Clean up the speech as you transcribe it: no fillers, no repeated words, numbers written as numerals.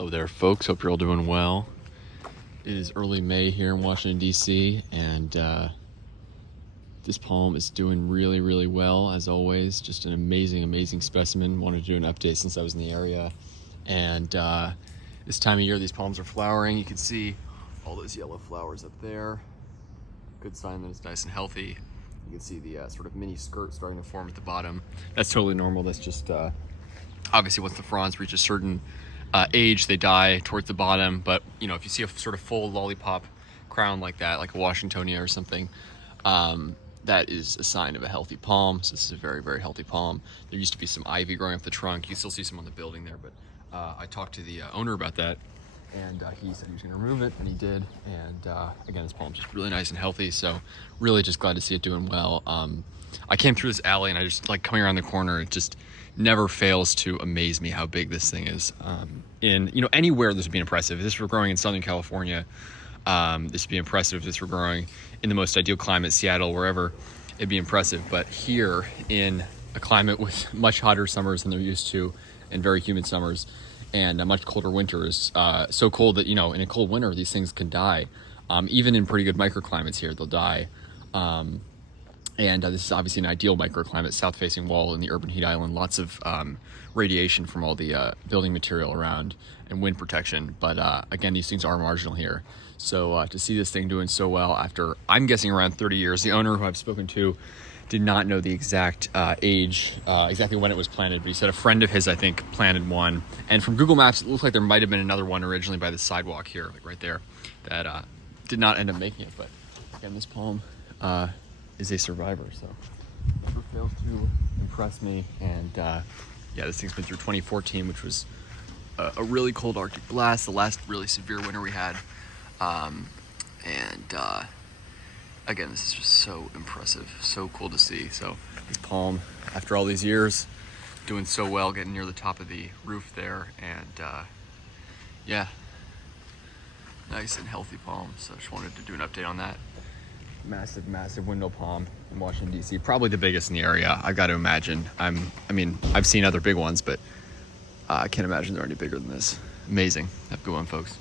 Hello there, folks. Hope you're all doing well. It is early May here in Washington, D.C., and this palm is doing really, really well, as always. Just an amazing, amazing specimen. Wanted to do an update since I was in the area. And this time of year, these palms are flowering. You can see all those yellow flowers up there. Good sign that it's nice and healthy. You can see the sort of mini skirt starting to form at the bottom. That's totally normal. That's just, obviously, once the fronds reach a certain age, they die towards the bottom. But you know, if you see a sort of full lollipop crown like that, like a Washingtonia or something, that is a sign of a healthy palm. So this is a very, very healthy palm. There used to be some ivy growing up the trunk. You still see some on the building there, but I talked to the owner about that, and he said he was going to remove it, and he did. And again, this palm's just really nice and healthy. So really just glad to see it doing well. I came through this alley, and I just like coming around the corner. It just never fails to amaze me how big this thing is. In anywhere this would be impressive. If this were growing in Southern California, this would be impressive. If this were growing in the most ideal climate, Seattle, wherever, it'd be impressive. But here in a climate with much hotter summers than they're used to, and very humid summers, and much colder winters, so cold that in a cold winter these things can die. Even in pretty good microclimates here, they'll die. And this is obviously an ideal microclimate, south-facing wall in the urban heat island, lots of radiation from all the building material around and wind protection. But again, these things are marginal here. So to see this thing doing so well after, I'm guessing, around 30 years, the owner who I've spoken to did not know the exact age, exactly when it was planted, but he said a friend of his, I think, planted one. And from Google Maps, it looks like there might have been another one originally by the sidewalk here, like right there, that did not end up making it. But again, this palm is a survivor, so never fails to impress me. And yeah, this thing's been through 2014, which was a really cold Arctic blast, the last really severe winter we had. Again, this is just so impressive, so cool to see. So this palm, after all these years, doing so well, getting near the top of the roof there, and yeah, nice and healthy palm. So I just wanted to do an update on that. Massive, massive windmill palm in Washington, D.C. Probably the biggest in the area, I've got to imagine. I've seen other big ones, but I can't imagine they're any bigger than this. Amazing. Have a good one, folks.